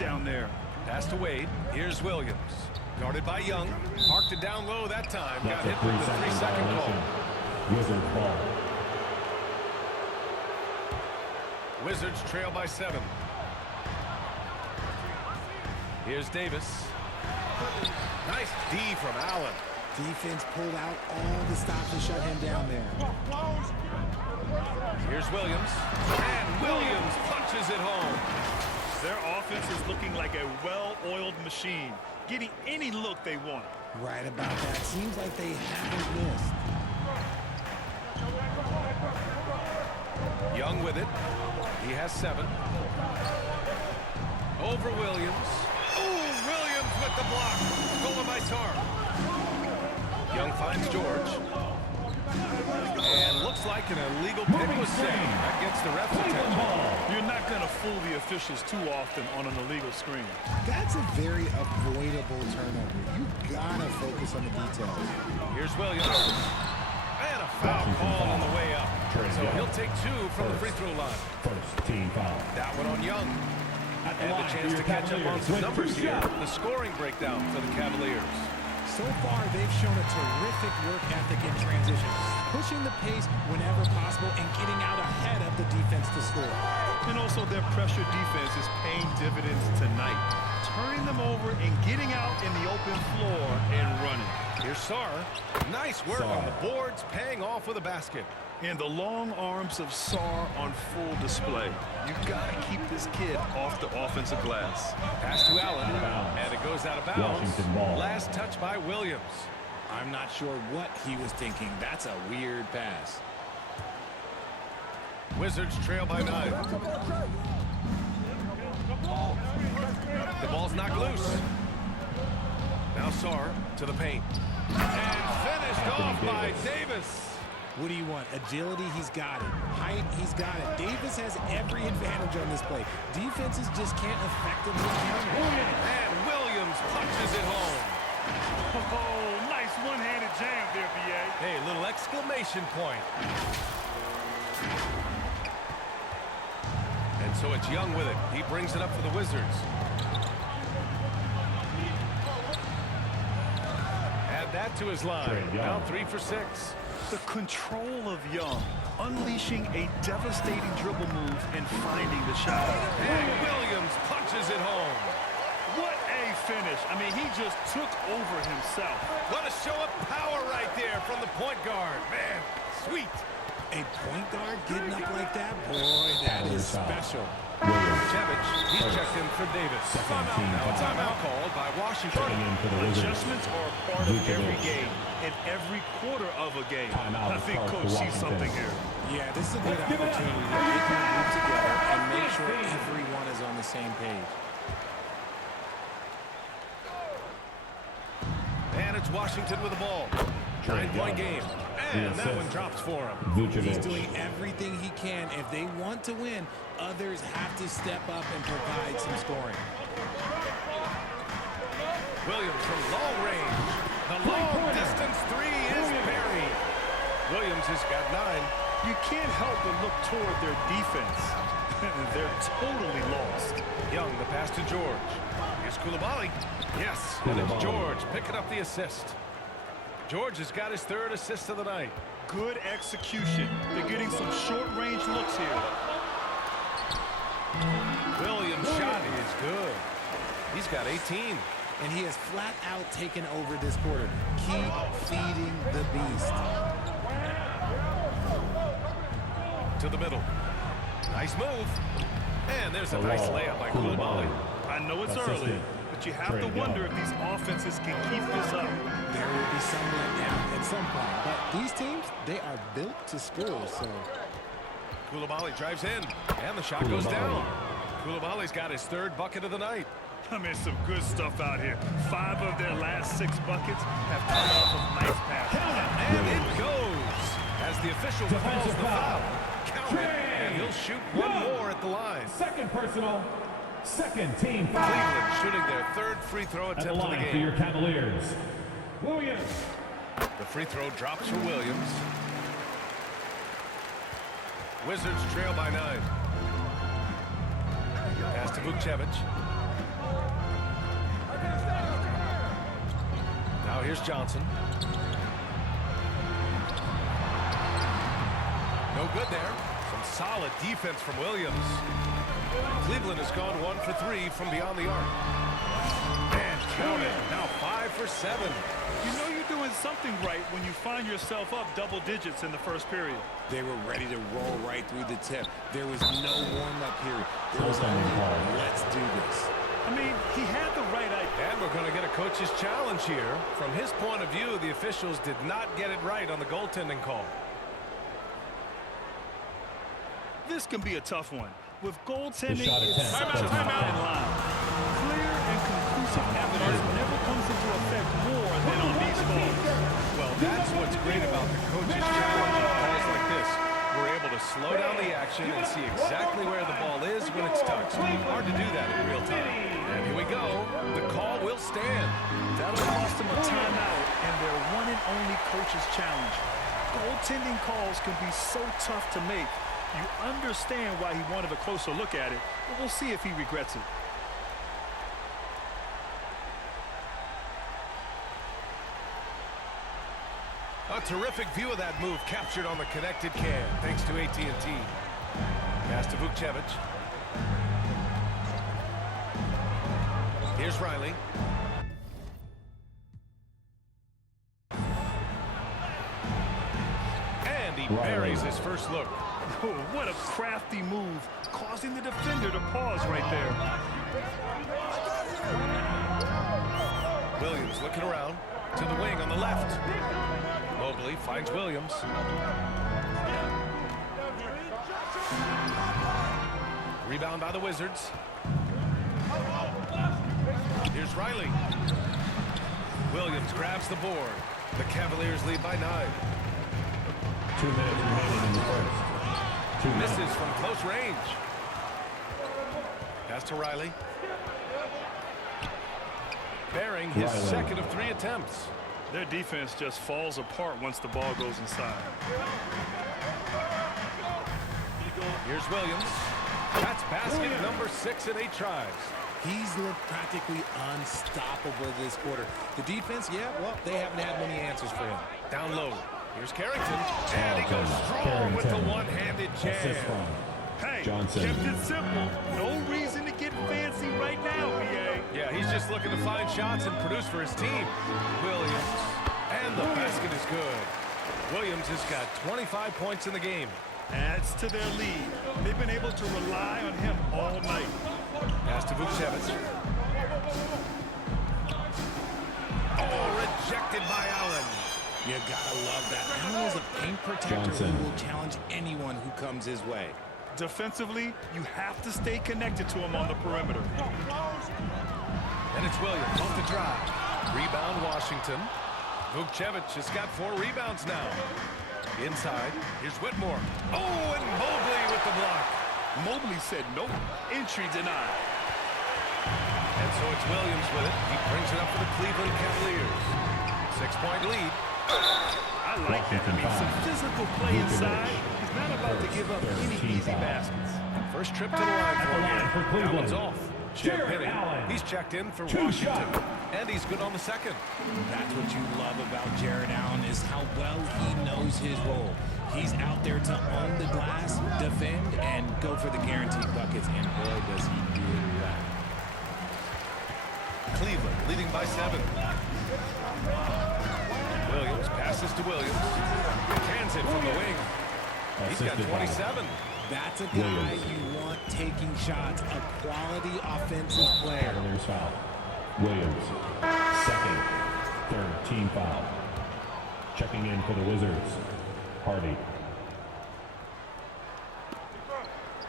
down there. Pass to Wade. Here's Williams. Guarded by Young. Parked it down low that time. Got That's hit a with the 3-second call. Wizards ball. Wizards trail by 7. Here's Davis. Nice D from Allen. Defense pulled out all the stops to shut him down there. Here's Williams. And Williams punches it home. Their offense is looking like a well-oiled machine, getting any look they want. Right about that. Seems like they haven't missed. Young with it. He has 7. Over Williams. Oh, Williams with the block. Stolen by Sarr. Young finds George. And looks like an illegal pick was saved. That gets the ref's attention. You're not going to fool the officials too often on an illegal screen. That's a very avoidable turnover. You gotta focus on the details. Here's Williams. And a foul call on the way up. So he'll take 2 from the free throw line. First team foul. That one on Young. And the chance to catch up on some numbers here. The scoring breakdown for the Cavaliers. So far, they've shown a terrific work ethic in transition, pushing the pace whenever possible and getting out ahead of the defense to score. And also their pressure defense is paying dividends tonight, turning them over and getting out in the open floor and running. Here's Sarr. Nice work on the boards, paying off with a basket. And the long arms of Sarr on full display. You got to keep this kid off the offensive glass. Pass to Allen, and it goes out of bounds. Washington ball. Last touch by Williams. I'm not sure what he was thinking. That's a weird pass. Wizards trail by 9. The ball's knocked loose. Now Sarr to the paint. And finished off by Davis. What do you want? Agility, he's got it. Height, he's got it. Davis has every advantage on this play. Defenses just can't effectively counter. And Williams punches it home. Oh, nice one-handed jam there, B.A. Hey, a little exclamation point. And so it's Young with it. He brings it up for the Wizards. Add that to his line. Now 3 for 6. The control of Young, unleashing a devastating dribble move and finding the shot. And Williams punches it home. What a finish. I mean, he just took over himself. What a show of power right there from the point guard. Man, sweet. A point guard getting up like that? Boy, that is special. Chevich, he's checked in for Davis. Now a timeout called by Washington. Adjustments are a part of every game and every quarter of a game. I think Coach sees something here. Yeah, this is a good opportunity to get them group together and make sure everyone is on the same page. And it's Washington with the ball. 9-point game. And that one drops for him. He's doing everything he can. If they want to win, others have to step up and provide some scoring. Williams from long range. The long distance 3 is buried. Williams has got 9. You can't help but look toward their defense. They're totally lost. Young, the pass to George. Here's Coulibaly. Yes, and it's George picking up the assist. George has got his 3rd assist of the night. Good execution. They're getting some short-range looks here. Williams' shot is good. He's got 18. And he has flat out taken over this quarter. Keep feeding the beast. To the middle. Nice move. And there's a nice layup by Coulibaly. I know it's early, but you have to wonder if these offenses can keep this up. There will be some letdown at some point. But these teams, they are built to score, so. Coulibaly drives in, and the shot goes down. Coulibaly's got his 3rd bucket of the night. I mean, some good stuff out here. 5 of their last 6 buckets have come off of nice passes. And it goes. As the official calls the foul. Count it, and he'll shoot 1 more at the line. Second personal. Second team foul. Cleveland shooting their 3rd free throw attempt of the For game. your Cavaliers. Williams. The free throw drops for Williams. Wizards trail by 9. Pass to Vukcevic. Now here's Johnson. No good there. Some solid defense from Williams. Cleveland has gone 1 for 3 from beyond the arc. And count it. Now 5 for 7. You know you're doing something right when you find yourself up double digits in the first period. They were ready to roll right through the tip. There was no warm-up period. There was Full-time only, call. let's do this. I mean, he had the right idea. And we're going to get a coach's challenge here. From his point of view, the officials did not get it right on the goaltending call. This can be a tough one. With goaltending, shot it's attempt. such a fine line. Clear and conclusive evidence never comes into effect more than on these calls. Well, that's what's great about the coach's challenge on calls like this. We're able to slow down the action and see exactly where the ball is when it's touched. Hard to do that in real time. And here we go. The call will stand. That'll cost them a timeout and their one and only coach's challenge. Goaltending calls can be so tough to make. You understand why he wanted a closer look at it, but we'll see if he regrets it. A terrific view of that move captured on the connected cam, thanks to AT&T. Pass to Vukcevic. Here's Riley. And he buries his first look. Oh, what a crafty move, causing the defender to pause right there. Williams looking around to the wing on the left. Mobley finds Williams. Rebound by the Wizards. Here's Riley. Williams grabs the board. The Cavaliers lead by 9. 2 minutes remaining in the first. 2 minutes. Misses from close range. Pass to Riley. Bearing his Riley. second of 3 attempts. Their defense just falls apart once the ball goes inside. Here's Williams. That's basket number 6 in 8 tries. He's looked practically unstoppable this quarter. The defense, yeah, well, they haven't had many answers for him. Down low. Here's Carrington. And he goes strong with the one-handed Assist jam. from Hey, Johnson. kept it simple. No reason to get fancy right now, BA. Yeah, he's just looking to find shots and produce for his team. Williams. And the basket is good. Williams has got 25 points in the game. Adds to their lead. They've been able to rely on him all night. Pass to Vukcevic. Oh, rejected by Allen. You gotta love that. Allen is a paint protector Johnson. who will challenge anyone who comes his way. Defensively, you have to stay connected to him on the perimeter. And it's Williams off the drive. Rebound Washington. Vukcevic has got 4 rebounds now. Inside, here's Whitmore. Oh, and Mobley with the block. Mobley said nope. Entry denied. And so it's Williams with it. He brings it up for the Cleveland Cavaliers. 6-point lead. I like that. I mean, some physical play inside. He's not about to give up any easy baskets. First trip to the line for him. for That Cleveland. one's off. Jed Jarrett Penny. Allen. He's checked in for 2 Washington. shot. And he's good on the second. That's what you love about Jarrett Allen is how well he knows his role. He's out there to own the glass, defend, and go for the guaranteed buckets. And boy, does he do it well. Cleveland leading by 7. Williams passes to Williams. Cans it from the wing. He's got Assisted by 27. That's a guy Williams. you want taking shots, a quality offensive player. Cavaliers foul. Williams. Second. Third team foul. Checking in for the Wizards. Hardy.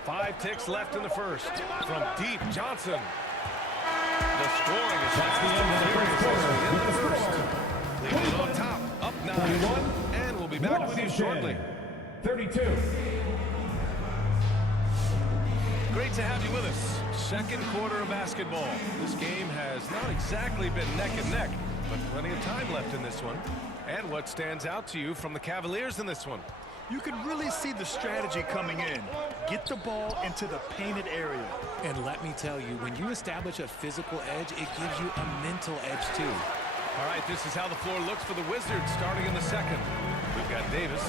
5 ticks left in the first. From deep, Johnson. The scoring is fast and furious as we end the first. Cleveland on top, up 9. And we'll be back with you shortly. 32. Great to have you with us. Second quarter of basketball. This game has not exactly been neck and neck, but plenty of time left in this one. And what stands out to you from the Cavaliers in this one? You can really see the strategy coming in. Get the ball into the painted area. And let me tell you, when you establish a physical edge, it gives you a mental edge too. All right, this is how the floor looks for the Wizards starting in the second. We've got Davis,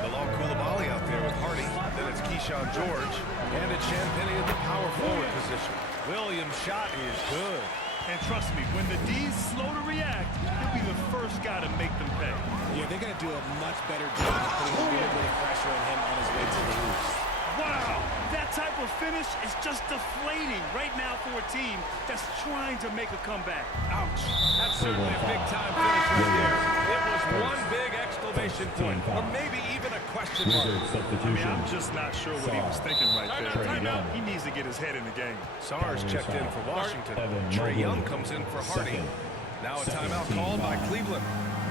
Bilal Coulibaly out there with Hardy. Then it's Keyshawn George. And it's Champagnie in the power forward position. Williams' shot is good. And trust me, when the D's slow to react, he'll be the first guy to make them pay. Yeah, they're going to do a much better job of putting a little bit of pressure on him on his way to the hoops. Wow, that type of finish is just deflating right now for a team that's trying to make a comeback. Ouch. That's certainly a big-time finish right there. It was one big exclamation point, or maybe even a question mark. Wizards I mean, substitution. I'm just not sure what he was thinking right there. Trae Young. He needs to get his head in the game. Sars checked in for Washington. Evan Trae Mobley. Young comes in for Hardy. Second. Now a Second timeout team called by foul. Cleveland.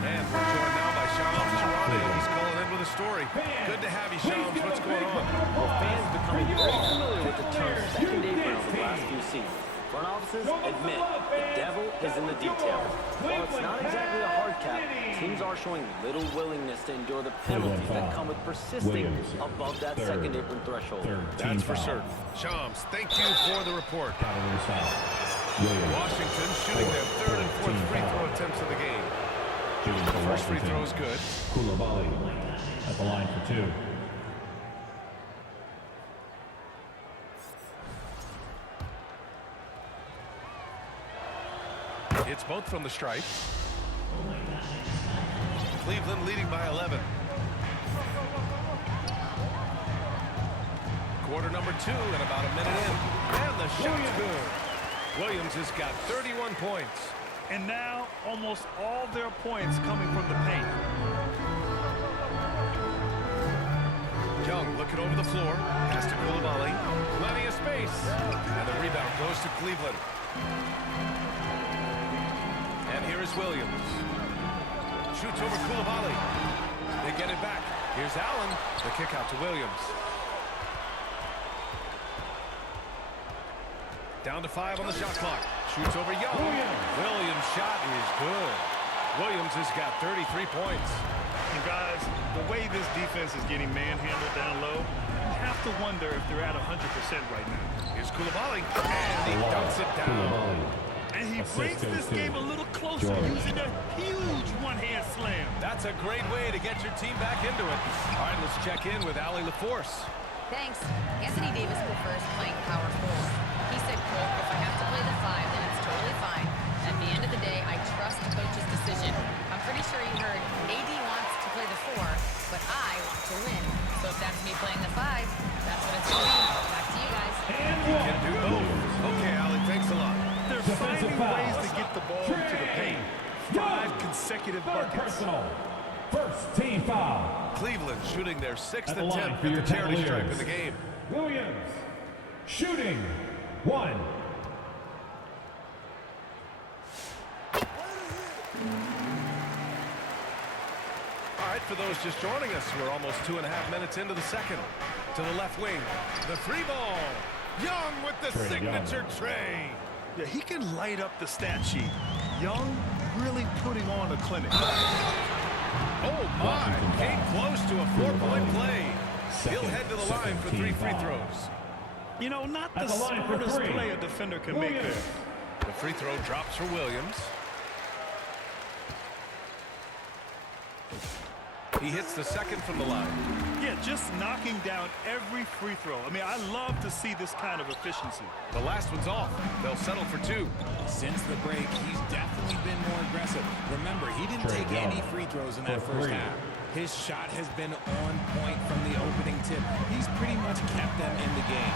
And we're joined now by Shams Charania. He's calling in with a story. Good to have you, Shams. What's going on? Well, fans becoming very familiar with the term second day rounds the last few seasons. Front offices admit the devil is in the details. While it's not exactly a hard cap, teams are showing little willingness to endure the penalties that come with persisting Williams. above that Third. second apron threshold. Third That's team for foul. certain. Shams, thank you for the report. Cavaliers foul. Williams. Washington shooting their third and fourth Team free foul. throw attempts of the game. Shooting for First free Washington. throw is good. Coulibaly at the line for two. It's both from the stripe. Cleveland leading by 11. Quarter number 2 and about a minute in. And the shot's good. Williams has got 31 points. And now, almost all their points coming from the paint. Young looking over the floor. Pass to Coulibaly. Plenty of space. And the rebound goes to Cleveland. And here is Williams. Shoots over Coulibaly. They get it back. Here's Allen. The kick out to Williams. Down to 5 on the shot clock. Shoots over Young. Williams' shot is good. Williams has got 33 points. And guys, the way this defense is getting manhandled down low, you have to wonder if they're at 100% right now. Here's Coulibaly. And he dunks it down. Coulibaly. And he Assist brings goes this to game a little closer George. using a huge one-hand slam. That's a great way to get your team back into it. All right, let's check in with Allie LaForce. Thanks. Anthony Davis prefers playing power forward. He said, quote, if I have to play the 5, then it's totally fine. At the end of the day, I trust the coach's decision. I'm pretty sure you heard AD wants to play the 4, but I want to win. So if that's me playing the 5, that's what it's going to be. Back to you guys. You can do both. Okay, Allie, thanks a lot. They're finding ways to get the ball into the paint. 5 consecutive Third buckets. personal. First team foul. Cleveland shooting their 6th At the line attempt for at your the charity stripe Cavaliers. in the game. Williams. Shooting. 1. All right, for those just joining us, we're almost 2.5 minutes into the second. To the left wing, the 3 ball. Young with the Trae signature tray. Yeah, he can light up the stat sheet. Young really putting on a clinic. Oh, my. Washington Came foul. close to a 4-point Coulibaly. play. He'll Second- head to the line second for team 3 free foul. throws. You know, not the At the line for smartest 3. play a defender can make Williams. there. The free throw drops for Williams. He hits the second from the line. Yeah, just knocking down every free throw. I mean, I love to see this kind of efficiency. The last one's off. They'll settle for 2. Since the break, he's definitely been more aggressive. Remember, he didn't Trae take Young any free throws in that for first 3. half. His shot has been on point from the opening tip. He's pretty much kept them in the game.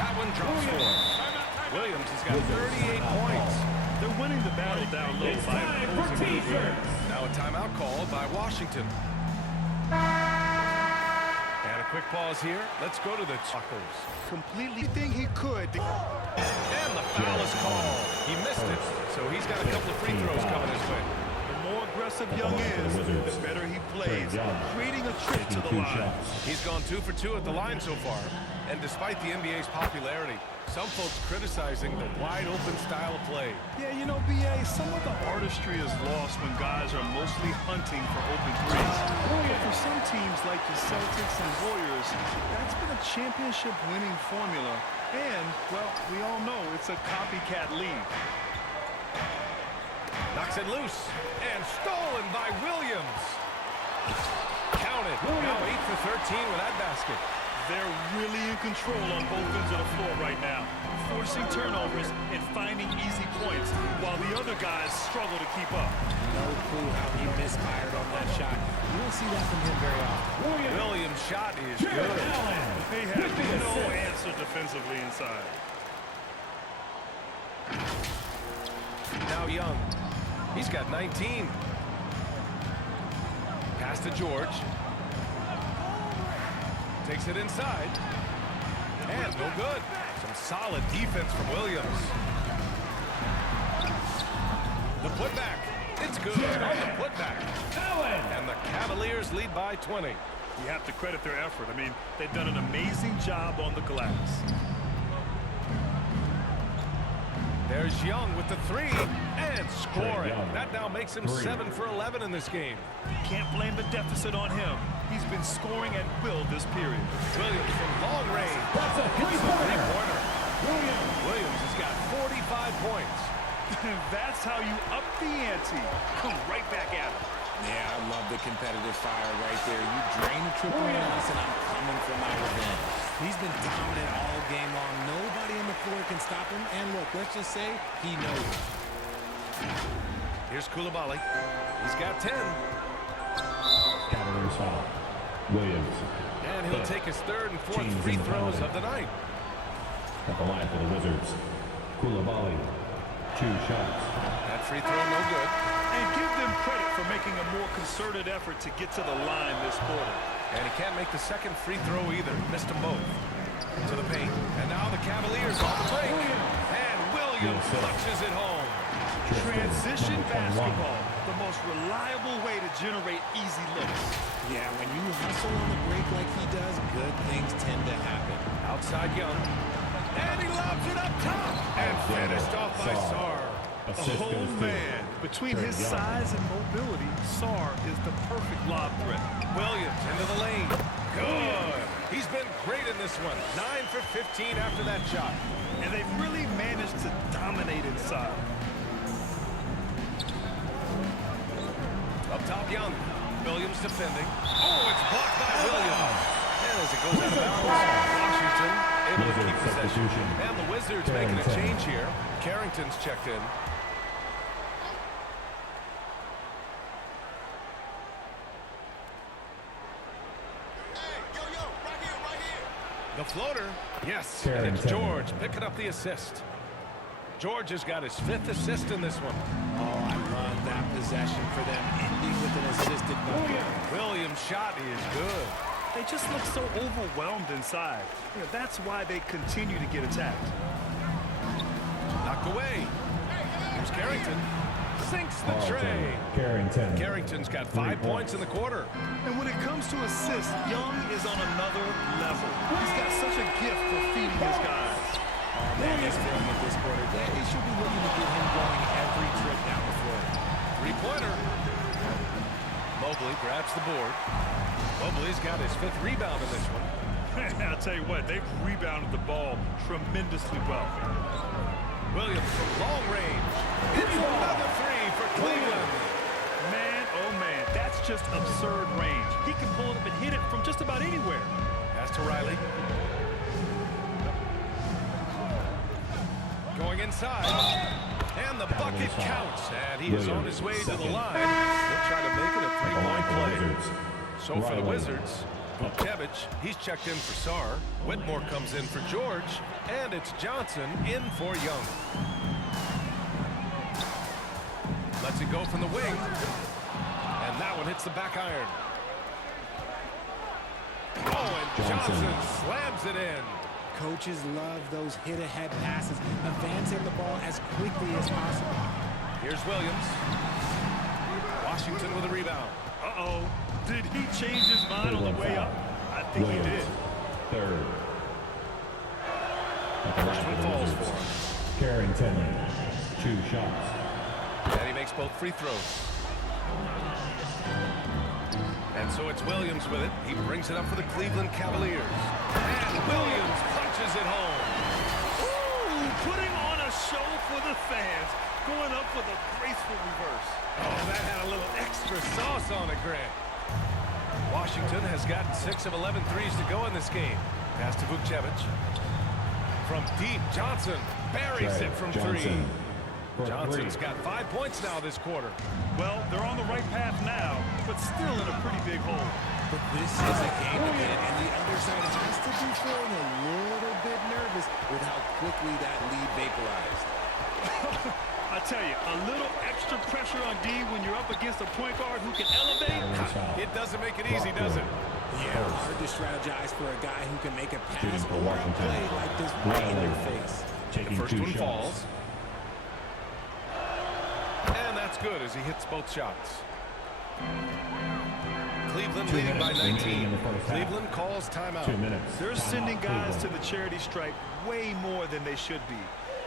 That one drops for him. Williams has got 38 points. They're winning the battle down low by imposing the game. Now a timeout called by Washington. And a quick pause here. Let's go to the Tacos. Completely thing he could. And the foul is called. He missed it, so he's got a couple of free throws coming his way. The more aggressive Young For the is, Wizards. the better he plays, Trae Young. creating a trip to Taking the 2 line. shots. He's gone 2 for 2 at the line so far. And despite the NBA's popularity, some folks criticizing the wide-open style of play. Yeah, you know, B.A., some of the artistry is lost when guys are mostly hunting for open threes. But for some teams like the Celtics and Warriors, that's been a championship-winning formula. And, well, we all know it's a copycat league. Knocks it loose. And stolen by Williams. Counted. Now 8 for 13 with that basket. They're really in control on both ends of the floor right now, forcing turnovers and finding easy points while the other guys struggle to keep up. No clue how he misfired on that shot. You don't see that from him very often. Williams' shot is good. He had no answer defensively inside. Now Young. He's got 19. Pass to George. Takes it inside. And no good. Some solid defense from Williams. The putback. It's good on the putback. And the Cavaliers lead by 20. You have to credit their effort. I mean, they've done an amazing job on the glass. There's Young with the three and scoring. That now makes him 7 for 11 in this game. Can't blame the deficit on him. He's been scoring at will this period. Williams from long range. That's a three-pointer. Williams has got 45 points. That's how you up the ante. Come right back at him. Yeah, I love the competitive fire right there. You drain the triple once, and I'm coming for my revenge. He's been dominant all game long. Nobody on the floor can stop him. And look, let's just say he knows it. Here's Coulibaly. He's got 10. Cavaliers foul. Williams. And he'll take his third and fourth free throws of the night. At the line for the Wizards. Coulibaly. 2 shots. That free throw no good. And give them credit for making a more concerted effort to get to the line this quarter. And he can't make the second free throw either. Missed them both. To the paint. And now the Cavaliers on the break. And Williams clutches it home. Transition basketball, the most reliable way to generate easy looks. Yeah, when you hustle on the break like he does, good things tend to happen. Outside Young. And he lobs it up top. And finished off by Sarr. Oh, man. Between his size and mobility, Sarr is the perfect lob threat. Williams into the lane. Good. He's been great in this one. 9 for 15 after that shot. And they've really managed to dominate inside. Up top, Young. Williams defending. Oh, it's blocked by Williams. And as it goes out of bounds, Washington able to keep possession. And the Wizards making a change here. Carrington's checked in. The floater. Yes, and it's George picking up the assist. George has got his 5th assist in this one. Oh, I love that possession for them, ending with an assisted bucket. Williams' shot is good. They just look so overwhelmed inside. You know, that's why they continue to get attacked. Knocked away. Here's Carrington. Sinks the tray. Carrington's got 5 points in the quarter. And when it comes to assists, Young is on another level. He's got such a gift for feeding his guys. Oh, man, he's feeling it this quarter. They should be looking to get him going every trip down the floor. Three-pointer. Mobley grabs the board. Mobley's got his 5th rebound in this one. I'll tell you what, they've rebounded the ball tremendously well. Williams from long range. It's another 3 for Cleveland. Man, oh man, that's just absurd range. He can pull it up and hit it from just about anywhere. Pass to Riley. Going inside. And the bucket counts. And he is on his way to the line. He'll try to make it a 3-point play. So for the Wizards, Vukcevic, he's checked in for Sarr. Whitmore comes in for George. And it's Johnson in for Young. Lets it go from the wing. And that one hits the back iron. Oh, and Johnson slams it in. Coaches love those hit-ahead passes, advancing the ball as quickly as possible. Here's Williams. Washington with a rebound. Uh-oh. Did he change his mind on the way up? I think he did. 3rd. At the line for the Falls Wizards, for him. Carrington, 2 shots. And he makes both free throws. And so it's Williams with it. He brings it up for the Cleveland Cavaliers. And Williams punches it home. Ooh, putting on a show for the fans. Going up with a graceful reverse. Oh, that had a little extra sauce on it, Grant. Washington has gotten 6 of 11 threes to go in this game. Pass to Vukcevic. From deep, Johnson buries it from Johnson, 3. for Johnson's 3. got 5 points now this quarter. Well, they're on the right path now, but still in a pretty big hole. But this is a game to win, and the other side has to be feeling a little bit nervous with how quickly that lead vaporized. I tell you, a little extra pressure on D when you're up against a point guard who can elevate. Battery foul. It doesn't make it easy, does it? Yeah, hard to strategize for a guy who can make a Shooting pass for or a Washington. play like this right in Riley, their face. taking First 2 one shots. falls. And that's good as he hits both shots. Cleveland 2 leading by minutes remaining in 19. the first half. Cleveland calls timeout. 2 minutes. They're Timeout, sending guys to Cleveland. the charity stripe way more than they should be.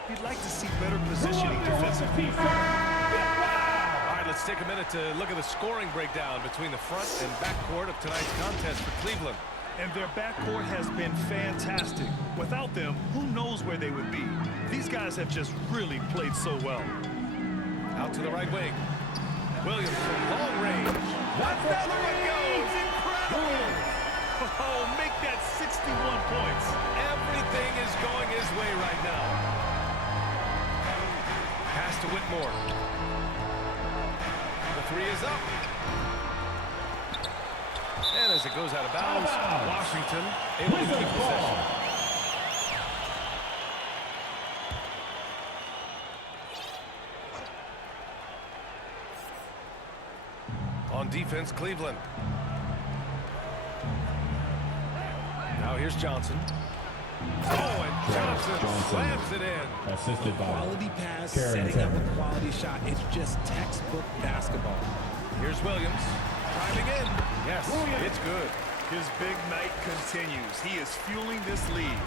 You'd like to see better positioning defensively. All right, let's take a minute to look at the scoring breakdown between the front and backcourt of tonight's contest for Cleveland. And their backcourt has been fantastic. Without them, who knows where they would be? These guys have just really played so well. Out to the right wing. Williams from long range. Another one goes. Incredible. Oh, make that 61 points. Everything is going his way right now. Pass to Whitmore. The 3 is up. And as it goes out of bounds, Washington able to keep possession. On defense, Cleveland. Now here's Johnson. Oh, and Johnson slams it in. Assisted by Quality pass, Carrington. setting up a quality shot. It's just textbook basketball. Here's Williams. Driving in. Yes, it's good. His big night continues. He is fueling this lead.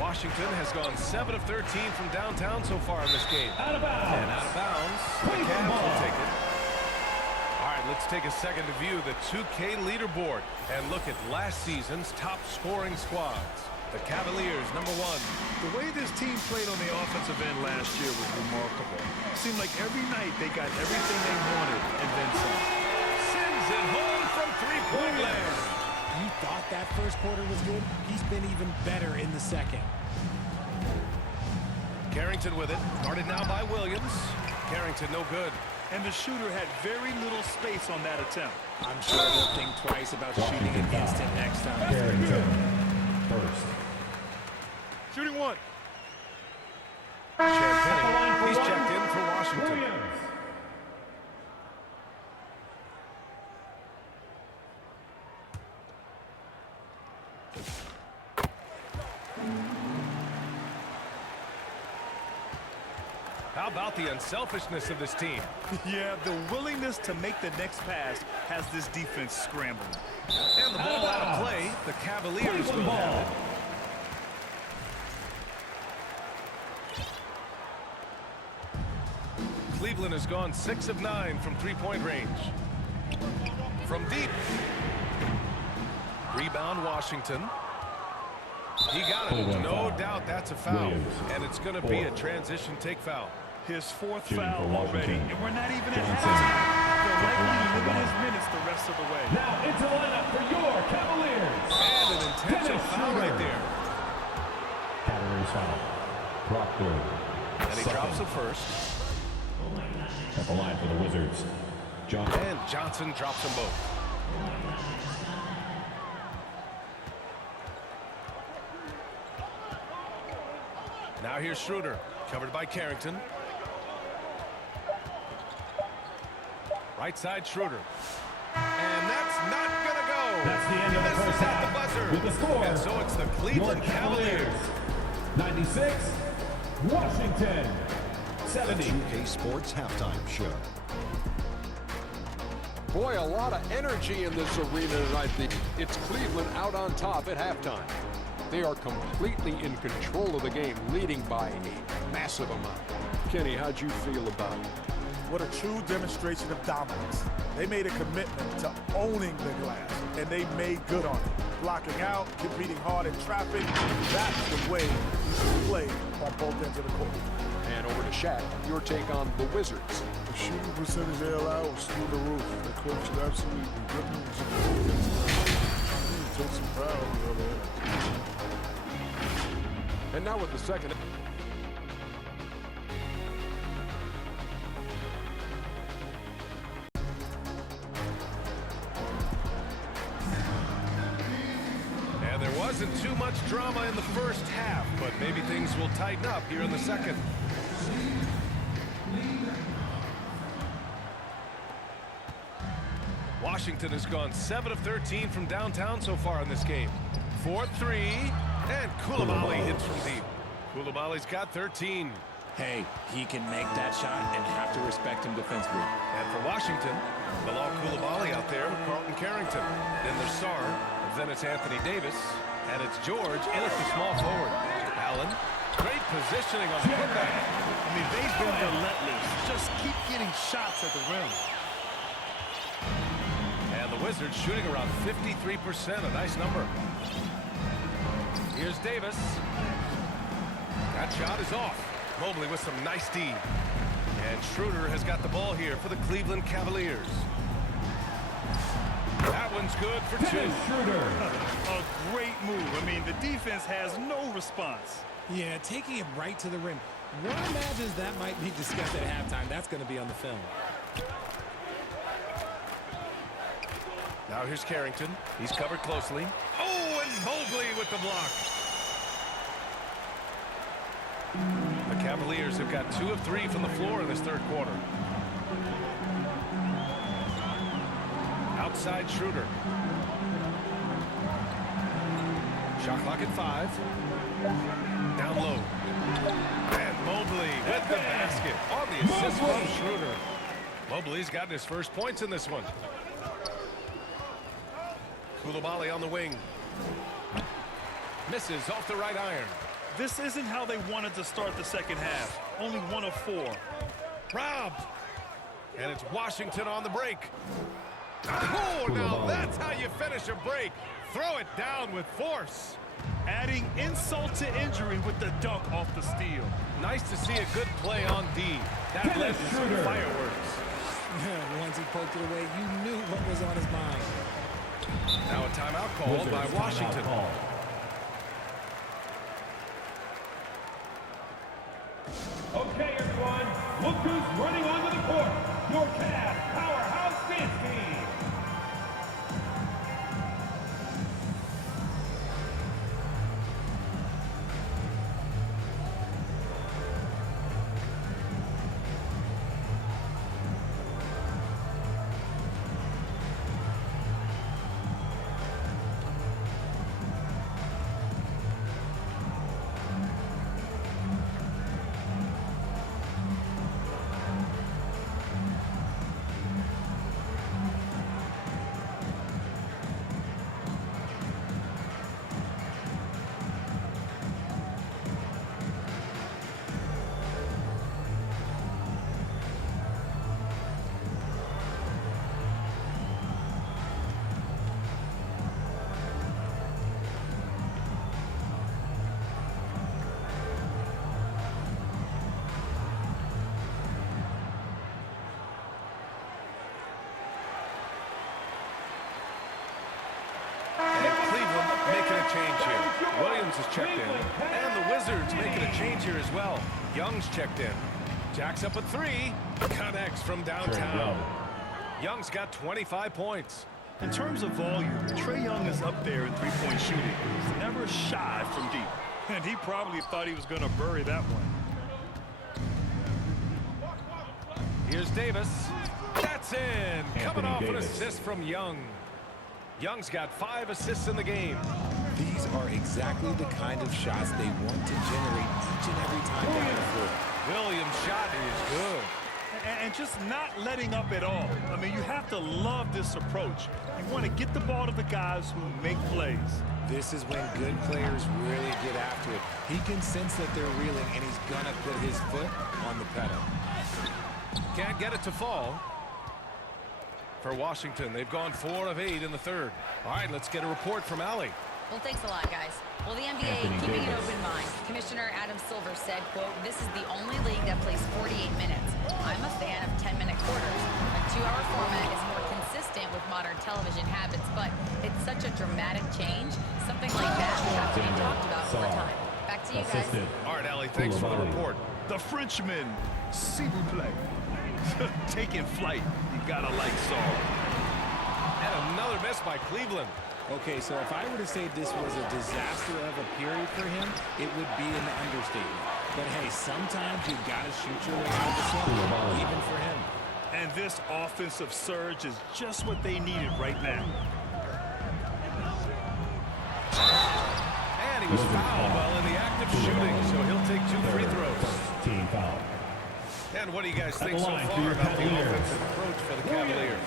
Washington has gone 7 of 13 from downtown so far in this game. Out of bounds. And out of bounds. The Cavs will take it. All right, let's take a second to view the 2K leaderboard and look at last season's top scoring squads. The Cavaliers, #1. The way this team played on the offensive end last year was remarkable. Seemed like every night they got everything they wanted and then some. Sends it home from three-point land. You thought that first quarter was good? He's been even better in the second. Carrington with it. Guarded now by Williams. Carrington no good. And the shooter had very little space on that attempt. I'm sure they'll think twice about shooting an instant next time. Carrington, first. Shooting 1. Champagne. He's checked in for Washington. Williams. How about the unselfishness of this team? Yeah, the willingness to make the next pass has this defense scrambling. And the ball out of play. The Cavaliers will have it. Cleveland has gone 6 of 9 from three-point range. From deep. Rebound, Washington. He got it. No doubt that's a foul. Williams. And it's going to be a transition take foul. His 4th Shooting foul for already, Washington. and we're not even at Johnson. halftime. They'll likely Line for limit his one. minutes the rest of the way. Now into the lineup for your Cavaliers. And an intentional Dennis foul right Schroeder. there. Cavaliers foul. Proctor. And he drops the first. At the line for the Wizards. Johnson. And Johnson drops them both. Now here's Schroeder, covered by Carrington. Right side Schroeder. And that's not going to go. That's the end of the Misses first at the half. buzzer. With the score, And so it's the Cleveland your Cavaliers. 96, Washington, 70. 2K Sports Halftime Show. Boy, a lot of energy in this arena tonight. It's Cleveland out on top at halftime. They are completely in control of the game, leading by a massive amount. Kenny, how'd you feel about it? What a true demonstration of dominance. They made a commitment to owning the glass, and they made good on it. Blocking out, competing hard in traffic, that's the way you should play on both ends of the court. And over to Shaq, your take on the Wizards. The shooting percentage they allowed was through the roof. The coach should absolutely be gripping it. Took some pride on the other end. And now with the second. And there wasn't too much drama in the first half, but maybe things will tighten up here in the second. Washington has gone 7 of 13 from downtown so far in this game. 4-3, and Coulibaly hits from deep. Coulibaly's got 13. Hey, he can make that shot and have to respect him defensively. And for Washington, Bilal Coulibaly out there with Carlton Carrington. Then there's Sarr, then it's Anthony Davis, and it's George in at the small forward. Allen, great positioning on the putback. I mean, they've been relentless. Just keep getting shots at the rim. And the Wizards shooting around 53%, a nice number. Here's Davis. That shot is off. Mobley with some nice D. And Schroeder has got the ball here for the Cleveland Cavaliers. That one's good for two. A great move. I mean, the defense has no response. Yeah, taking it right to the rim. One imagines that might be discussed at halftime. That's going to be on the film. Now here's Carrington. He's covered closely. Oh, and Mobley with the block. The Cavaliers have got 2 of 3 from the floor in this third quarter. Outside Schroeder. Shot clock at 5. Down low. And Mobley with the basket on the assist from Schroeder. Mobley's gotten his first points in this one. Coulibaly on the wing. Misses off the right iron. This isn't how they wanted to start the second half. Only 1 of 4. Robbed. And it's Washington on the break. Oh, now that's how you finish a break. Throw it down with force. Adding insult to injury with the dunk off the steal. Nice to see a good play on D. That led to some fireworks. Once he poked it away, you knew what was on his mind. Now a timeout called by Washington. Okay, everyone, look who's running onto the court. Your Cavs powerhouse dance team. Making a change here. Williams is checked in. And the Wizards making a change here as well. Young's checked in. Jacks up a 3. Connects from downtown. Young's got 25 points. In terms of volume, Trae Young is up there in three-point shooting. He's never shy from deep. And he probably thought he was going to bury that one. Here's Davis. That's in. Coming off an assist from Young. Young's got 5 assists in the game. These are exactly the kind of shots they want to generate each and every time down the floor. Williams' shot is good. And just not letting up at all. I mean, you have to love this approach. You want to get the ball to the guys who make plays. This is when good players really get after it. He can sense that they're reeling, and he's going to put his foot on the pedal. Can't get it to fall. For Washington, they've gone 4 of 8 in the third. All right, let's get a report from Allie. Well, thanks a lot, guys. Well, the NBA, keeping an open mind. Commissioner Adam Silver said, quote, "This is the only league that plays 48 minutes. I'm a fan of 10-minute quarters. A 2-hour format is more consistent with modern television habits, but it's such a dramatic change. Something like that will have to be talked about over time." Back to you guys. All right, Allie, thanks for the report. The Frenchman, s'il vous plaît. Taking flight. You gotta like Saul. And another miss by Cleveland. Okay, so if I were to say this was a disaster of a period for him, it would be an understatement. But hey, sometimes you got to shoot your way out of the slump, even for him. And this offensive surge is just what they needed right now. And he was fouled while in the act of shooting, so he'll take 2 free throws. Team foul. And what do you guys think so far about the offensive approach for the Cavaliers?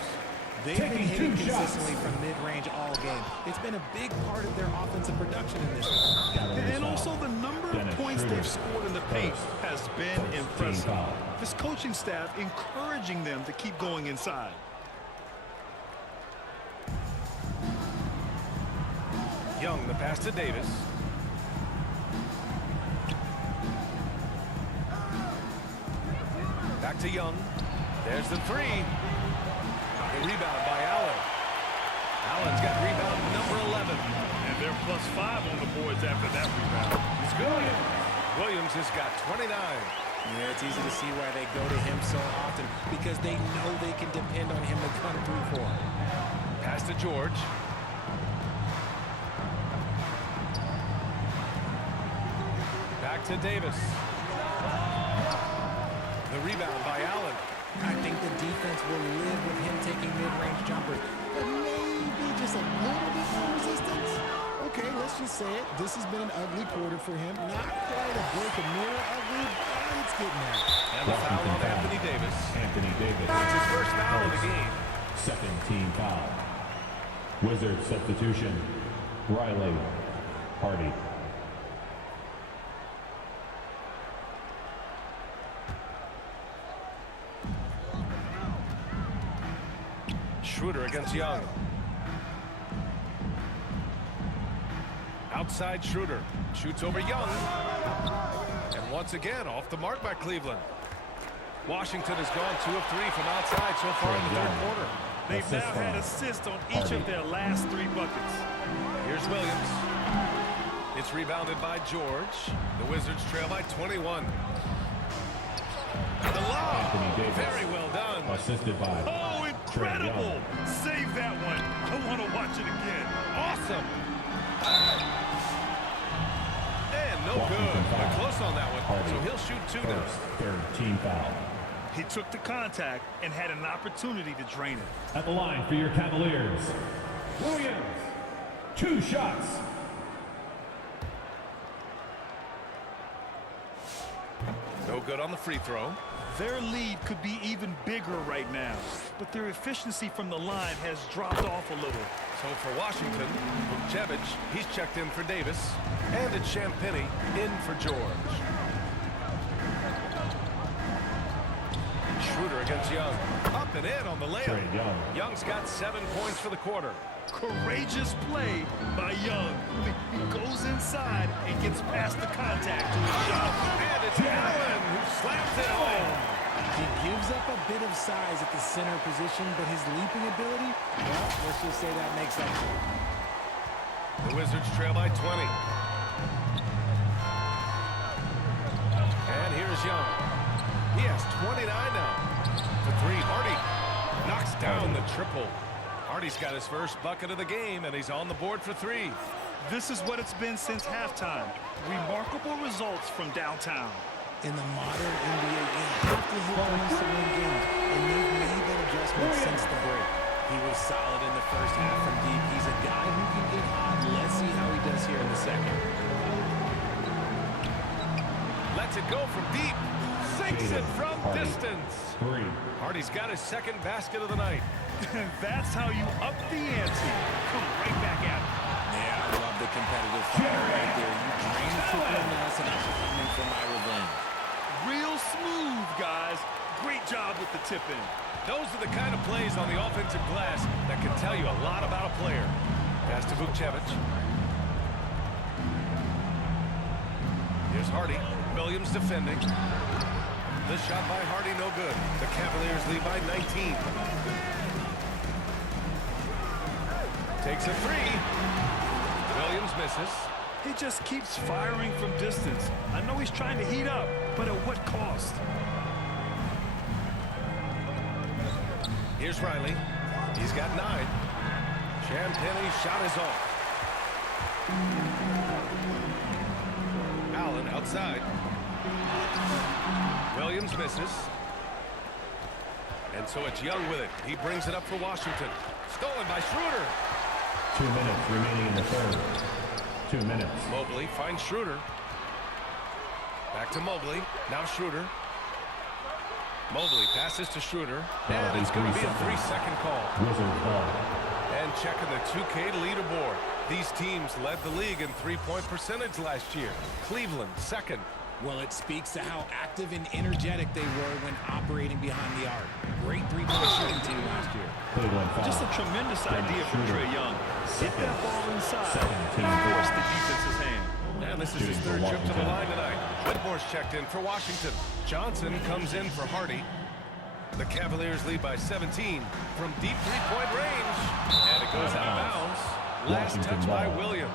They've been hitting consistently from mid-range all game. It's been a big part of their offensive production in this one. And also the number of points they've scored in the paint has been impressive. This coaching staff encouraging them to keep going inside. Young, the pass to Davis. Back to Young. There's the 3. The rebound by Allen. Allen's got rebound number 11. And they're +5 on the boards after that rebound. He's good. Williams has got 29. Yeah, it's easy to see why they go to him so often, because they know they can depend on him to come through for them. Pass to George. Back to Davis. The rebound by Allen. I think the defense will live with him taking mid-range jumpers, but maybe just a little bit more resistance. Okay, let's just say it. This has been an ugly quarter for him. Not quite a break a mirror ugly, but it's getting there. And the foul on Anthony Davis. Anthony Davis. That's his first foul of the game. Second team foul. Wizards substitution. Riley. Hardy. Schroeder against Young. Outside Schroeder. Shoots over Young. And once again, off the mark by Cleveland. Washington has gone 2 of 3 from outside so far in the third quarter. They've now had assists on each of their last 3 buckets. Here's Williams. It's rebounded by George. The Wizards trail by 21. And the lob. Very well done. Assisted by. Oh, incredible. Save that one. I want to watch it again. Awesome. And no good. But close on that one. So he'll shoot 2 now. Third team foul. He took the contact and had an opportunity to drain it. At the line for your Cavaliers. Williams. 2 shots. No good on the free throw. Their lead could be even bigger right now, but their efficiency from the line has dropped off a little. So for Washington, Vukcevic, he's checked in for Davis, and it's Champagnie in for George. Schroeder against Young. Up and in on the layup. Young's got 7 points for the quarter. Courageous play by Young. He goes inside and gets past the contact to his shot. And it's Allen who slams it home. He gives up a bit of size at the center position, but his leaping ability, well, let's just say that makes up for it. The Wizards trail by 20. And here's Young. He has 29 now. The 3, Hardy knocks down the triple. Hardy's got his first bucket of the game, and he's on the board for 3. This is what it's been since halftime. Remarkable results from downtown. In the modern NBA, you have to hit threes to win games, and they've made that adjustment since the break. He was solid in the first half from deep. He's a guy who can get hot. Let's see how he does here in the second. Lets it go from deep. Sinks it from distance. Hardy's got his second basket of the night. That's how you up the ante. Come right back at it. Yeah, I love the competitive fighter right there. You drain the football nuts, and I'm coming for my revenge. Real smooth, guys. Great job with the tip in. Those are the kind of plays on the offensive glass that can tell you a lot about a player. Pass to Vukcevic. Here's Hardy. Williams defending. The shot by Hardy, no good. The Cavaliers lead by 19. Takes a three. Williams misses. He just keeps firing from distance. I know he's trying to heat up, but at what cost? Here's Riley. He's got 9. Champagne's shot is off. Allen outside. Williams misses. And so it's Young with it. He brings it up for Washington. Stolen by Schroeder. 2 minutes remaining in the third. 2 minutes. Mobley finds Schroeder. Back to Mobley. Now Schroeder. Mobley passes to Schroeder. And it's going to be a 3-second call. Wizards ball. And checking the 2K leaderboard. These teams led the league in three-point percentage last year. Cleveland, second. Well, it speaks to how active and energetic they were when operating behind the arc. Great three-point shooting team last year. Cleveland foul. Just a tremendous idea from Trae Young. Get that ball inside Second. and force the defense's hand. And this is his third trip to the line tonight. Whitmore's checked in for Washington. Johnson comes in for Hardy. The Cavaliers lead by 17 from deep three-point range. And it goes out of bounds. Last touch by Williams.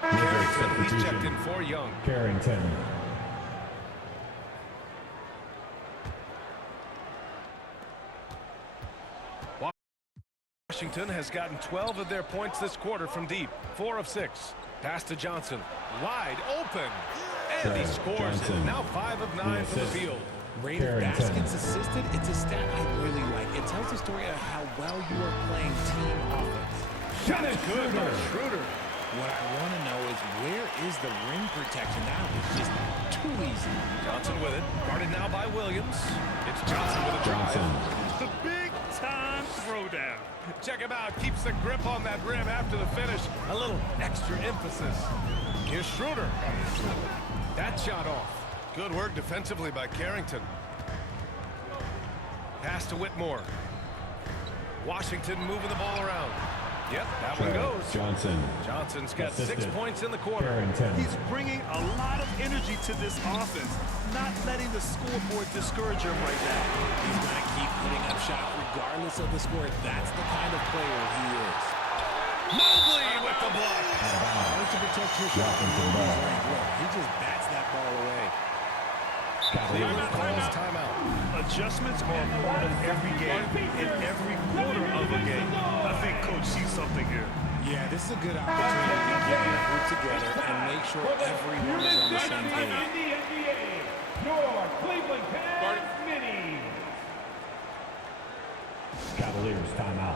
Carrington, he's checked in for Young. Carrington. Washington has gotten 12 of their points this quarter from deep. 4 of 6. Pass to Johnson. Wide open. And he scores. Now 5 of 9 from the field. Rate of baskets assisted, it's a stat I really like. It tells the story of how well you are playing team offense. Shot is good by Schroeder. What I want to know is where is the rim protection now? It's just too easy. Johnson with it. Guarded now by Williams. It's Johnson with a drive. The big-time throwdown. Check him out. Keeps the grip on that rim after the finish. A little extra emphasis. Here's Schroeder. That shot off. Good work defensively by Carrington. Pass to Whitmore. Washington moving the ball around. Yep, that one goes. Johnson's got 6 points in the quarter. He's bringing a lot of energy to this offense, not letting the scoreboard discourage him right now. He's going to keep putting up shots regardless of the score. That's the kind of player he is. Mobley with the block. Always to protect your shot from Mobley's range. Look, he just bats that ball away. Cleveland calls timeout. Adjustments are part of every game, in every quarter of a game. I think Coach sees something here. Yeah, this is a good opportunity to get your group together and make sure everyone is on the same page. Your Cleveland Cavs mini. Cavaliers timeout.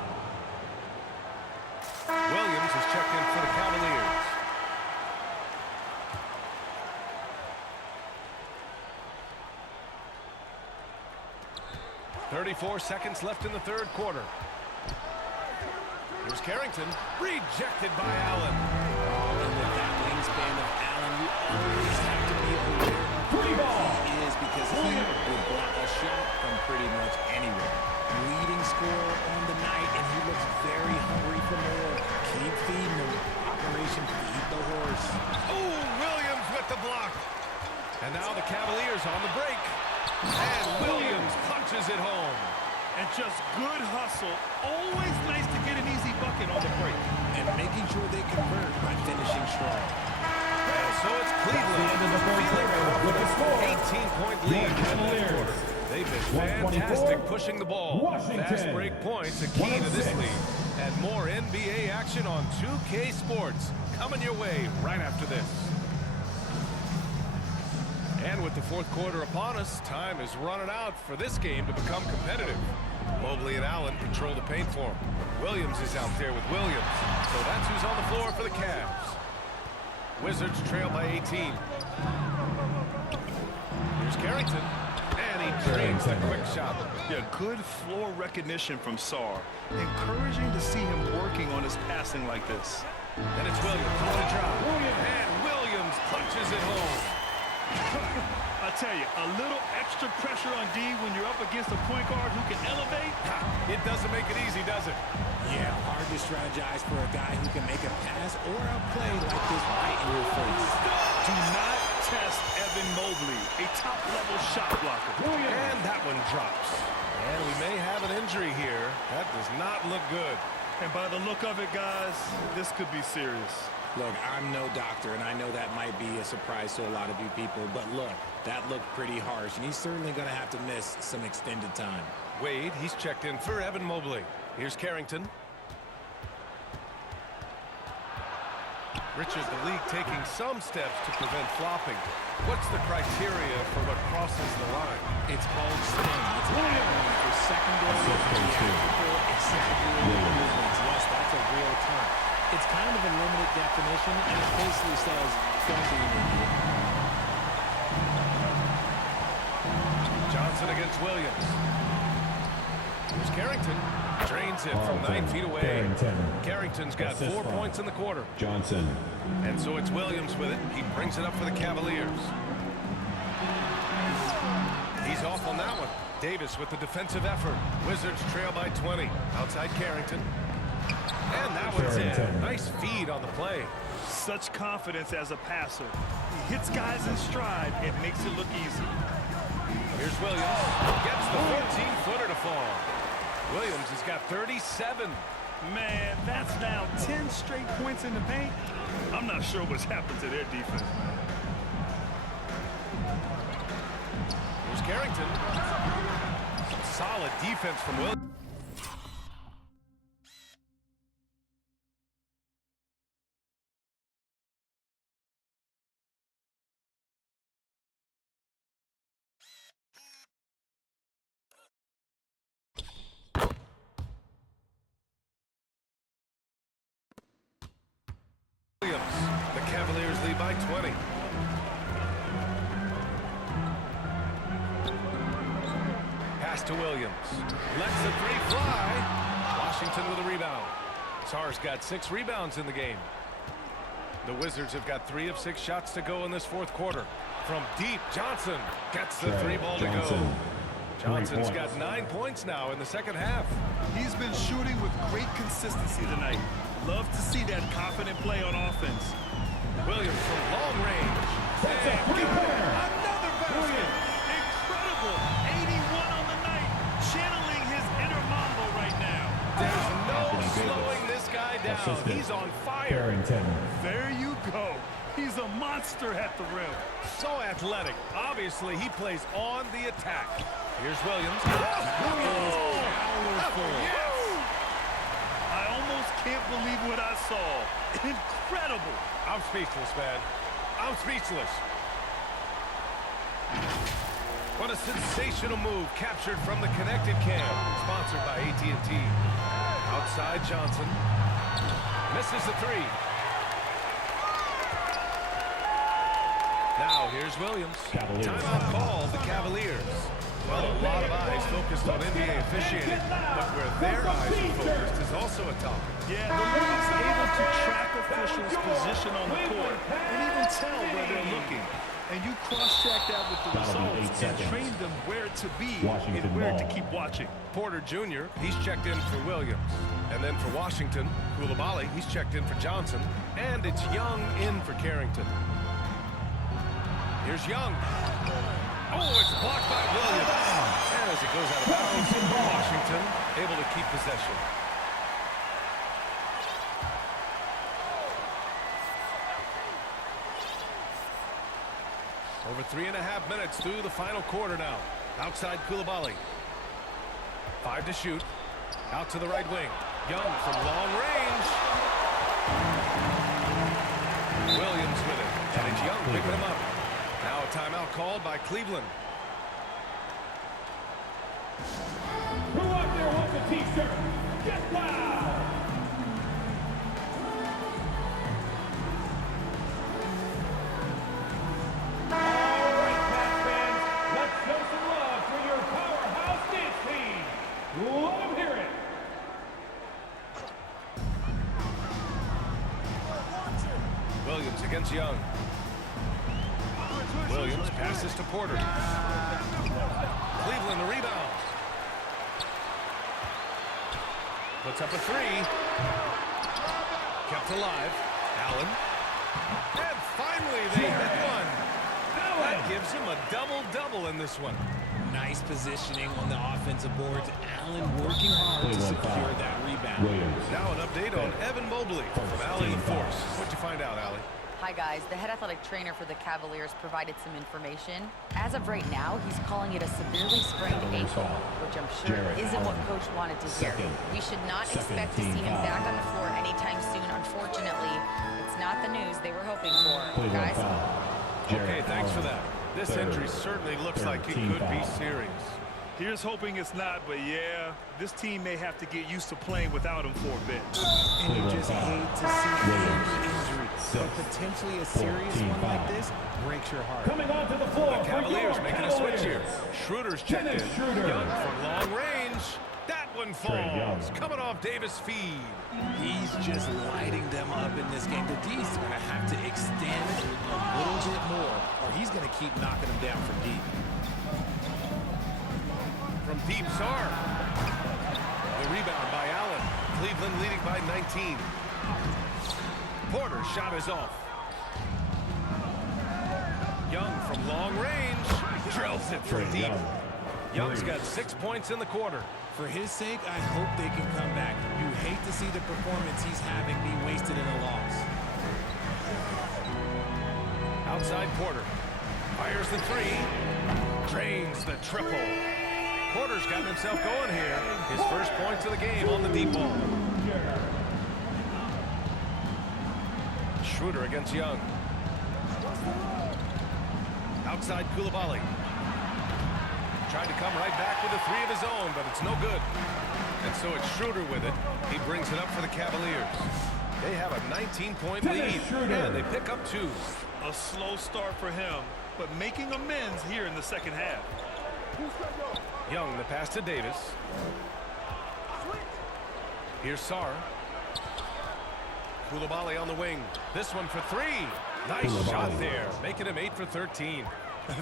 Williams is checked in for the Cavaliers. .34 seconds left in the third quarter. Here's Carrington, rejected by Allen. And with that wingspan of Allen, you always have to be aware of who he is because he will block a shot from pretty much anywhere. Leading scorer on the night, and he looks very hungry for more. Keep feeding him. Operation Feed the Horse. Oh, Williams with the block. And now the Cavaliers on the break. And Williams punches it home. And just good hustle. Always nice to get an easy bucket on the break. And making sure they convert by finishing strong. And so it's Cleveland with a 18-point lead in the quarter. They've been fantastic pushing the ball. Fast break points, a key to this league. And more NBA action on 2K Sports coming your way right after this. And with the fourth quarter upon us, time is running out for this game to become competitive. Mobley and Allen control the paint for him. Williams is out there with Williams. So that's who's on the floor for the Cavs. Wizards trail by 18. Here's Carrington. And he drains the quick shot. Yeah, good floor recognition from Sarr. Encouraging to see him working on his passing like this. And it's Williams on a drive. And Williams punches it home. I tell you, a little extra pressure on D when you're up against a point guard who can elevate. It doesn't make it easy, does it? Yeah, hard to strategize for a guy who can make a pass or a play like this right in your face. Do not test Evan Mobley, a top-level shot blocker. And that one drops. And we may have an injury here. That does not look good. And by the look of it, guys, this could be serious. Look, I'm no doctor, and I know that might be a surprise to a lot of you people, but look, that looked pretty harsh, and he's certainly going to have to miss some extended time. Wade, he's checked in for Evan Mobley. Here's Carrington. Richard, the league taking some steps to prevent flopping. What's the criteria for what crosses the line? It's called spin. It's an acronym for secondary theatrical exaggerated movements. Yes, that's a real term. It's kind of a limited definition, and it basically says, don't be an idiot. Johnson against Williams. Here's Carrington. Drains it from 9 feet away. Carrington's got 4 points in the quarter. Johnson. And so it's Williams with it. He brings it up for the Cavaliers. He's off on that one. Davis with the defensive effort. Wizards trail by 20. Outside Carrington. And that one's in. Nice feed on the play. Such confidence as a passer. He hits guys in stride and makes it look easy. Here's Williams. Gets the 14-footer to fall. Williams has got 37. Man, that's now 10 straight points in the paint. I'm not sure what's happened to their defense, man. Here's Carrington. Some solid defense from Williams. The Cavaliers lead by 20. Pass to Williams. Lets the three fly. Washington with a rebound. Sarr's got 6 rebounds in the game. The Wizards have got 3 of 6 shots to go in this fourth quarter. From deep, Johnson gets the 3-ball to go. Johnson's got 9 points now in the second half. He's been shooting with great consistency tonight. Love to see that confident play on offense. Williams from long range. Another basket. Incredible. 81 on the night. Channeling his inner Mambo right now. There's no slowing this guy down. He's on fire. Carrington. There you go. He's a monster at the rim. So athletic. Obviously, he plays on the attack. Here's Williams. I almost can't believe what I saw. Incredible. I'm speechless, man. I'm speechless. What a sensational move captured from the connected cam. Sponsored by AT&T. Outside Johnson. Misses the 3. Now here's Williams. Timeout call, the Cavaliers. Well, a lot of eyes focused on NBA officiating, but where their eyes are focused is also a topic. Yeah, the league's able to track officials' position on the court and even tell where they're looking. And you cross-check that with the results and train them where to be and where to keep watching. Porter Jr., he's checked in for Williams. And then for Washington, Coulibaly, he's checked in for Johnson. And it's Young in for Carrington. Here's Young. Oh, it's blocked by Williams. And as it goes out of bounds, Washington able to keep possession. Over 3.5 minutes through the final quarter now. Outside Coulibaly. 5 to shoot. Out to the right wing. Young from long range. Williams with it. And it's Young picking him up. Now a timeout called by Cleveland. Who out there wants a t-shirt? Get loud! All right, Pat fans, let's show some love for your powerhouse dance team. Let them hear it. against Young. Williams passes to Porter. Cleveland the rebound. Puts up a three. Kept alive. Allen. And finally they hit one. That gives him a double-double in this one. Nice positioning on the offensive boards. Allen working hard to secure that rebound. Now an update on Evan Mobley from Allen Force. What'd you find out, Allie? Hi, guys. The head athletic trainer for the Cavaliers provided some information. As of right now, he's calling it a severely sprained ankle, which I'm sure isn't what Coach wanted to hear. We should not expect to see him back on the floor anytime soon. Unfortunately, it's not the news they were hoping for. Guys? Okay, thanks for that. This injury certainly looks like it could be serious. Here's hoping it's not, but yeah, this team may have to get used to playing without him for a bit. And you just hate to see an injury, but potentially a serious one like this breaks your heart. Coming onto the floor, The Cavaliers making a switch here. Schroeder's checked in. Schroeder. Young from long range. That one falls. Coming off Davis' feed. He's just lighting them up in this game. The D's are going to have to extend a little bit more, or he's going to keep knocking them down from deep. From deep, Sarr. The rebound by Allen. Cleveland leading by 19. Porter's shot is off. Young from long range. Drills it from deep. Young's got 6 points in the quarter. For his sake, I hope they can come back. You hate to see the performance he's having be wasted in a loss. Outside Porter. Fires the three. Drains the triple. Porter's gotten himself going here. His first points of the game on the deep ball. Schroeder against Young. Outside Coulibaly. Tried to come right back with a three of his own, but it's no good. And so it's Schroeder with it. He brings it up for the Cavaliers. They have a 19-point lead, and they pick up 2. A slow start for him, but making amends here in the second half. Young, the pass to Davis. Here's Sarr. Coulibaly on the wing. This one for 3. Nice shot there, making him 8 for 13.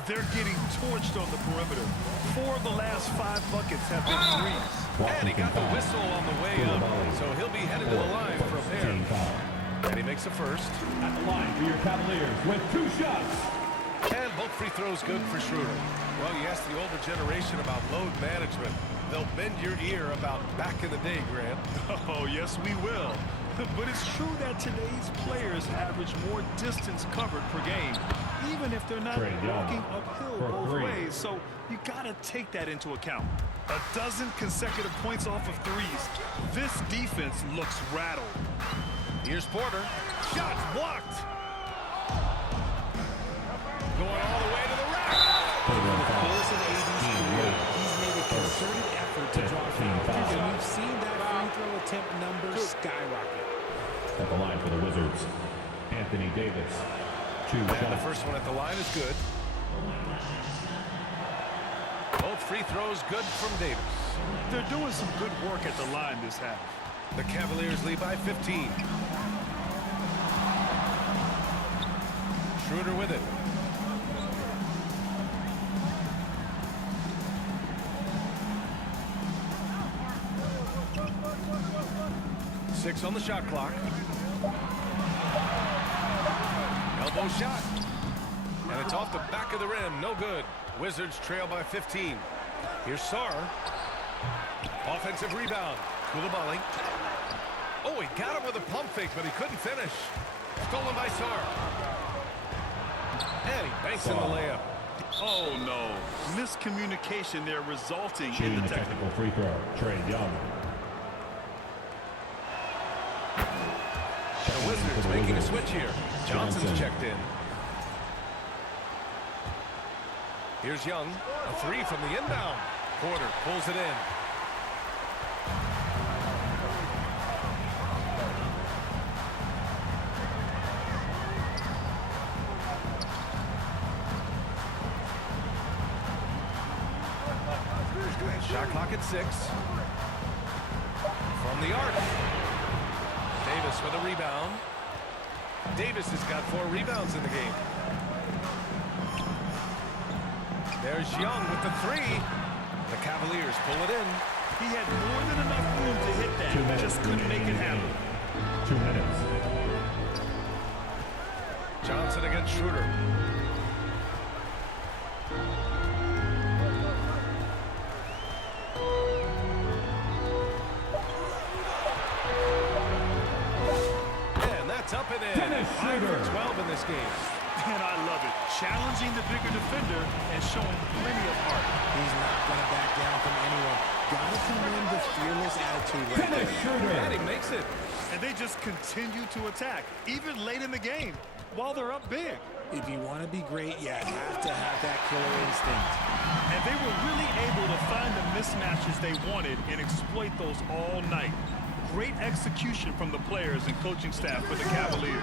They're getting torched on the perimeter. 4 of the last 5 buckets have been threes. And he got the whistle on the way up, so he'll be headed to the line for a pair. And he makes a first. At the line for your Cavaliers with 2 shots. And both free throws good for Schroeder. Well, you ask the older generation about load management. They'll bend your ear about back in the day, Grant. Oh, yes, we will. But it's true that today's players average more distance covered per game, even if they're not walking uphill both ways. So you got to take that into account. A dozen consecutive points off of threes. This defense looks rattled. Here's Porter. Shots blocked. Going all the way to the rack. Over the course of AD's career, he's made a concerted effort to draw fouls, and we've seen that free throw attempt number skyrocket. At the line for the Wizards, Anthony Davis. 2 And shots. the first one at the line is good. Both free throws good from Davis. They're doing some good work at the line this half. The Cavaliers lead by 15. Schroeder with it. Six on the shot clock. Elbow shot. And it's off the back of the rim. No good. Wizards trail by 15. Here's Sarr. Offensive rebound. Coulibaly. Oh, he got him with a pump fake, but he couldn't finish. Stolen by Sarr. And he banks in the layup. Oh, no. Miscommunication there resulting Shooting in the the technical. technical free throw, Trae Young. The Wizards making a switch here. Johnson's checked in. Here's Young. A three from the inbound. Porter pulls it in. Shot clock at 6. From the arc. Davis with a rebound. Davis has got 4 rebounds in the game. There's Young with the 3. The Cavaliers pull it in. He had more than enough room to hit that. 2 minutes Just couldn't make it happen. 2 minutes. Johnson against Schroeder. And that's up and in. 5 for 12 in this game. And I love it. Challenging the bigger defender and showing plenty of heart. He's not going to back down from anyone. Got to come in with fearless attitude right there. And he makes it. And they just continue to attack, even late in the game, while they're up big. If you want to be great, you have to have that killer instinct. And they were really able to find the mismatches they wanted and exploit those all night. Great execution from the players and coaching staff for the Cavaliers.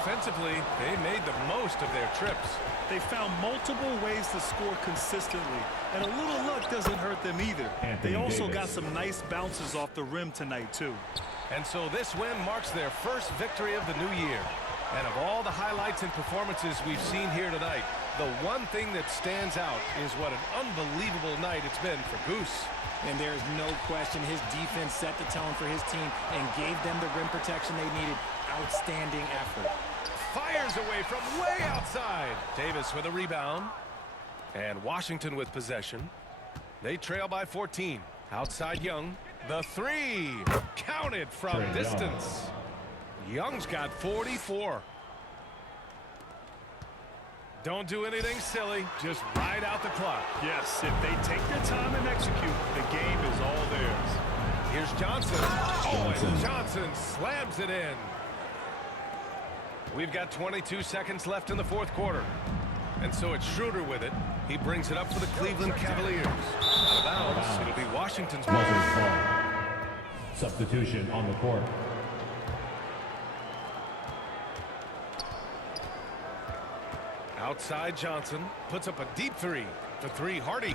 Offensively, they made the most of their trips. They found multiple ways to score consistently, and a little luck doesn't hurt them either. Anthony They also Davis. got some nice bounces off the rim tonight, too. And so this win marks their first victory of the new year. And of all the highlights and performances we've seen here tonight, the one thing that stands out is what an unbelievable night it's been for Goose. And there's no question his defense set the tone for his team and gave them the rim protection they needed. Outstanding effort. Fires away from way outside. Davis with a rebound. And Washington with possession. They trail by 14. Outside Young. The 3. Counted from Trae Young. distance. Young's got 44. Don't do anything silly. Just ride out the clock. Yes, if they take their time and execute, the game is all theirs. Here's Johnson. Oh, and Johnson slams it in. We've got 22 seconds left in the fourth quarter. And so it's Schroeder with it. He brings it up for the Cleveland Cavaliers. Out of bounds. It'll be Washington's ball. Buzzers ball. Substitution on the court. Outside Johnson puts up a deep 3. For 3, Hardy.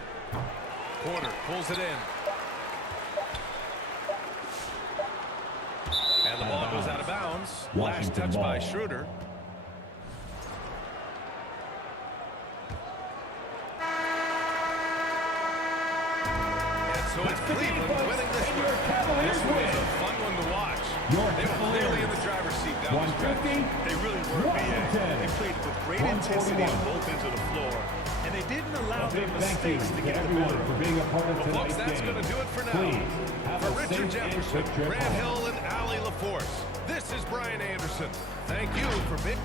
Porter pulls it in. And the ball goes out of bounds. Last Washington touch by ball. Schroeder. And so it's Cleveland winning this one. This one was a fun one to watch. They were clearly in the driver's seat down the stretch. They really were, BA. They played with great intensity on both ends of the floor, and they didn't allow their mistakes to get the better of them. For being a part of Well, folks, tonight's that's game. going to do it for now. Please have For a Richard safe and Jefferson, quick trip Grant home. Hill, and Allie LaForce, this is Brian Anderson. Thank you for being...